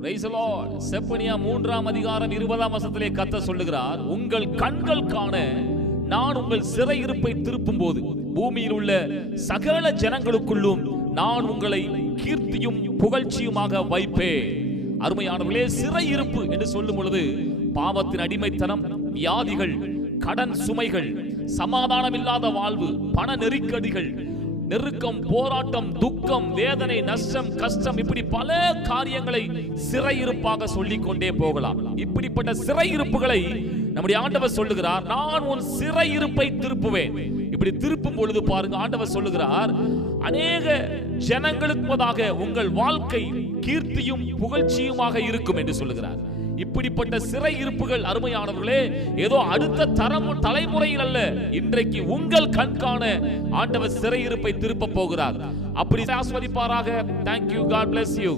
Praise the Lord. Zephaniah 3ஆம் அதிகாரம் 20ஆம் வசனத்திலே கர்த்தர் சொல்லுகிறார், உங்கள் கண்கள் காண நான் உங்கள் சிறையிருப்பை திருப்பும் போது பூமியில் உள்ள சகல ஜனங்களுக்குள்ளும் நான் உங்களை கீர்த்தியும் புகழ்ச்சியுமாக வைப்பேன். அருமையானவர்களே, சிறையிருப்பு என்று சொல்லும் பொழுது பாவத்தின் அடிமைத்தனம், வியாதிகள், கடன் சுமைகள், சமாதானம் இல்லாத வாழ்வு, பண நெருக்கடிகள், நெருக்கம், போராட்டம், துக்கம், வேதனை, நஷ்டம், கஷ்டம், இப்படி பல காரியங்களை சிறையிருப்பாக சொல்லிக் கொண்டே போகலாம். இப்படிப்பட்ட சிறையிருப்புகளை நம்முடைய ஆண்டவர் சொல்லுகிறார், நான் உன் சிறையிருப்பை திருப்புவேன். இப்படி திருப்பும் பொழுது பாருங்க, ஆண்டவர் சொல்லுகிறார், அநேக ஜனங்களுக்கு முன்பதாக உங்கள் வாழ்க்கை கீர்த்தியும் புகழ்ச்சியுமாக இருக்கும் என்று சொல்லுகிறார். இப்படிப்பட்ட சிறையிருப்புகள் அருமையானவர்களே, ஏதோ அடுத்த தலைமுறையில் அல்ல, இன்றைக்கு உங்கள் கண்காண ஆண்டவர் சிறையிருப்பை திருப்ப போகிறார். அப்படி ஆசீர்வதிப்பாராக. Thank you. God bless you.